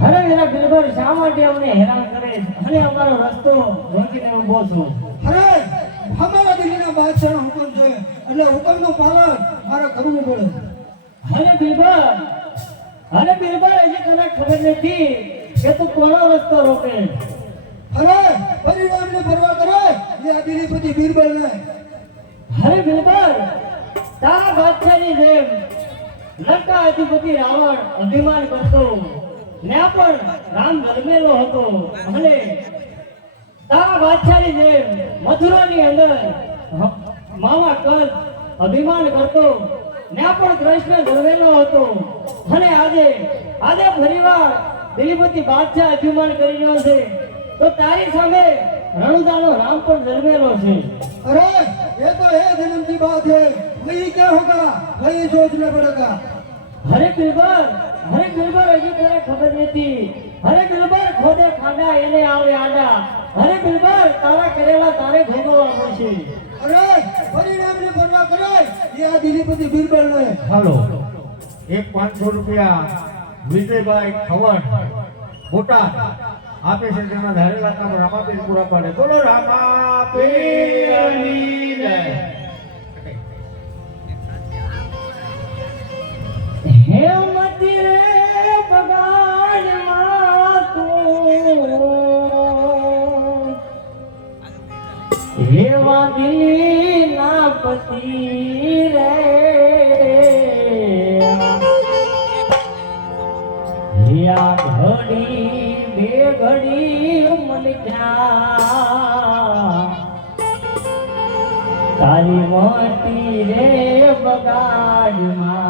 હરે એના બિલબર શા માટે અમને હેરાન કરે? અને અમારો રસ્તો રોકીને ઊભો છું. અરે અમારા દિલ્હીના બાદશાહનો હુકમ છે એટલે હુકમનું પાલન મારે કરવું પડે. હરે બિલબર હરે બિરબલ હજી તને ખબર નથી કે તું કોનો રસ્તો રોકે અરે પરિવારને પરવા કરે એ આ દિલીપતિ બીરબલ ને હરે બિરબલ તારા બાદશાહની જેમ લંકા અધિપતિ રાવણ અભિમાન કરતો. ને પણ રામ જન્મેલો હતો. અને તારા બાદશાહની જેમ મથુરાની અંદર મામા કદ અભિમાન કરતો. ને પણ કૃષ્ણ જન્મેલો હતો. અને આજે આજે ફરીવાર દિલીપતિ બાદશાહ અભિમાન કરી રહ્યો છે, તો તારી સામે રણુદાનો રામ પણ જન્મેલો છે. અરે, એ તો એ જન્મની વાત છે वही क्या होगा वही सोचना पड़ेगा હરે બિલબર હરે બિલબર હજી તને ખબર નથી હરે બિલબર ખોદે ખાડા એને આવે આડા હરે બિલબર તારા કરેલા તારે ભોગવવા પડશે અરે પરિણામને પરવા કરે એ આ દિલીપતિ બીરબલ ને હાલો એક પાંચસો રૂપિયા વિજયભાઈ ખવડ બોટાદ આપે છે તેમાં ધારેલા કામ રામાપીર પૂરા પાડે બોલો રામાપીરની જય એવા દિલના પતિ રે યા ઘડી બે ઘડી મન તારી મોતી રે બગાડમાં